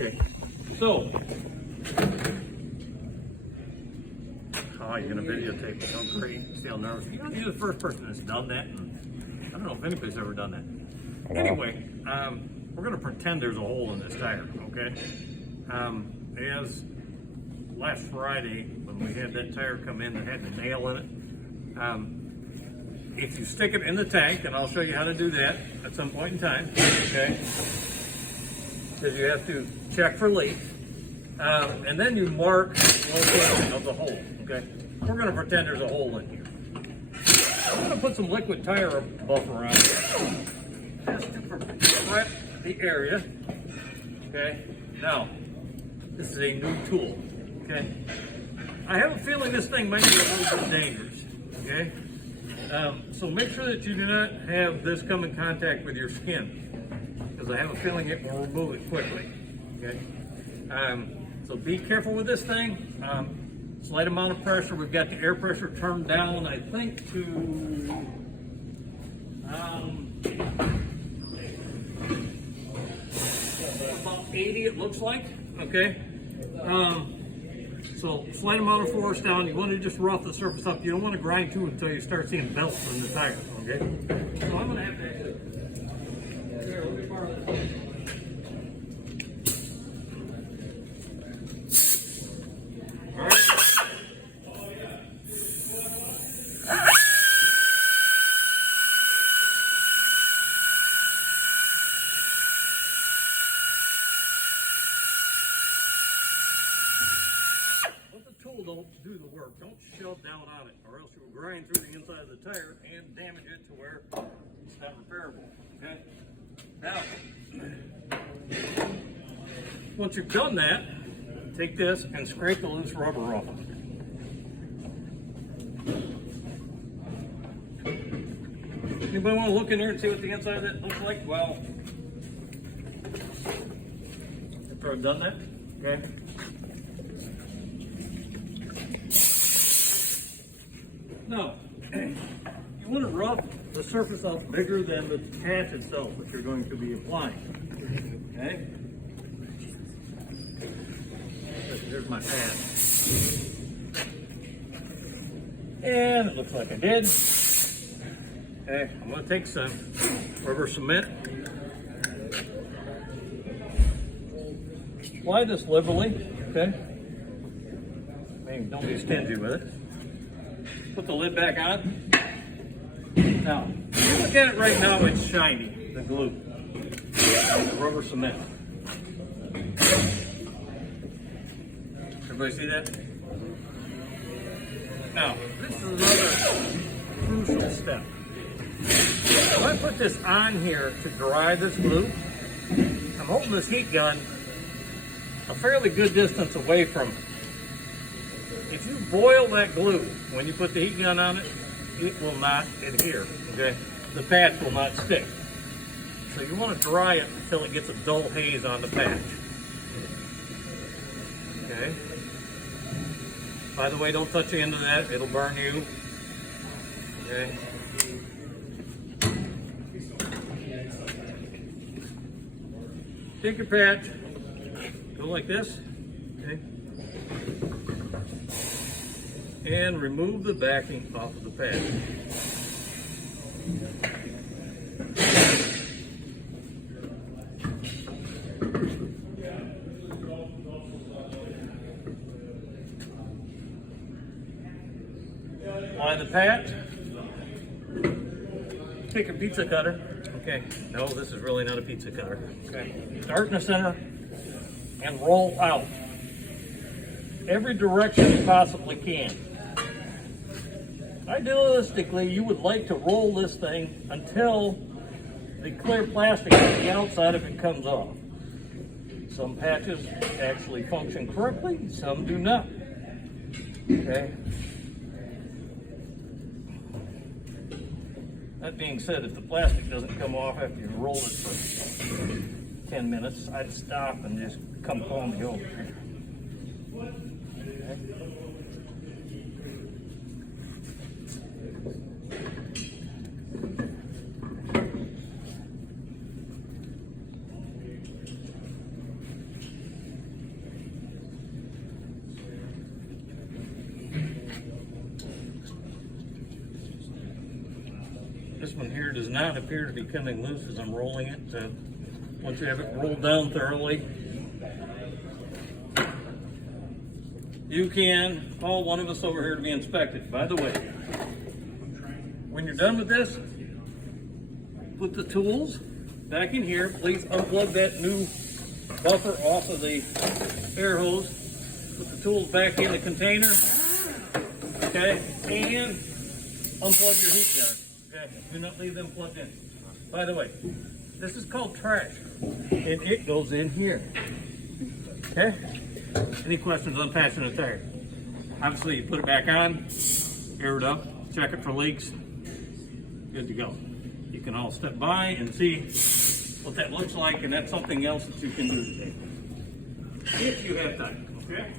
Okay, so, oh, you're gonna videotape it. Oh, great. See how nervous. You're the first person that's done that. I don't know if anybody's ever done that. Anyway, we're gonna pretend there's a hole in this tire, okay? As last Friday, when we had that tire come in that had the nail in it, if you stick it in the tank, and I'll show you how to do that at some point in time, okay? Because you have to check for leaks, and then you mark the location of the hole, okay? We're going to pretend there's a hole in here. I'm going to put some liquid tire buffer on it, just to prep the area, okay? Now, this is a new tool, okay? I have a feeling this thing might be a little bit dangerous, okay? So make sure that you do not have this come in contact with your skin, because I have a feeling it will remove it quickly, okay? So be careful with this thing. Slight amount of pressure. We've got the air pressure turned down, I think, to about 80, it looks like, okay? So slight amount of force down. You want to just rough the surface up. You don't want to grind to until you start seeing belts in the tire, okay? So I'm going to have to here, let me borrow this. All right. Let the tool don't do the work. Don't shove down on it, or else you will grind through the inside of the tire and damage it to where it's not repairable. Okay. Now, once you've done that, take this and scrape the loose rubber off of it. Anybody want to look in here and see what the inside of that looks like? Well, after I've done that, okay. Now, you want to rough the surface up bigger than the patch itself that you're going to be applying. Okay? Here's my pad. And it looks like I did. Okay, I'm going to take some rubber cement. Apply this liberally, okay? Maybe don't be stingy with it. Put the lid back on. Now, if you look at it right now, it's shiny, the glue, the rubber cement. Everybody see that? Now, this is another crucial step. If I put this on here to dry this glue, I'm holding this heat gun a fairly good distance away from it. If you boil that glue when you put the heat gun on it, it will not adhere, okay? The patch will not stick. So you want to dry it until it gets a dull haze on the patch. Okay? By the way, don't touch the end of that, it'll burn you. Okay? Take your patch, go like this, okay? And remove the backing off of the patch. Apply the patch. Take a pizza cutter. Okay, no, this is really not a pizza cutter. Okay, start in the center and roll out every direction you possibly can. Idealistically, you would like to roll this thing until the clear plastic on the outside of it comes off. Some patches actually function correctly, some do not. Okay. That being said, if the plastic doesn't come off after you roll it for 10 minutes, I'd stop and just come call me over. Okay. This one here does not appear to be coming loose as I'm rolling it. So once you have it rolled down thoroughly, you can call one of us over here to be inspected. By the way, when you're done with this, put the tools back in here. Please unplug that new buffer off of the air hose. Put the tools back in the container. Okay, and unplug your heat gun. Okay, do not leave them plugged in. By the way, this is called trash, and it goes in here. Okay? Any questions on passing a tire? Obviously, you put it back on, air it up, check it for leaks, good to go. You can all step by and see what that looks like, and that's something else that you can do today, if you have time. Okay?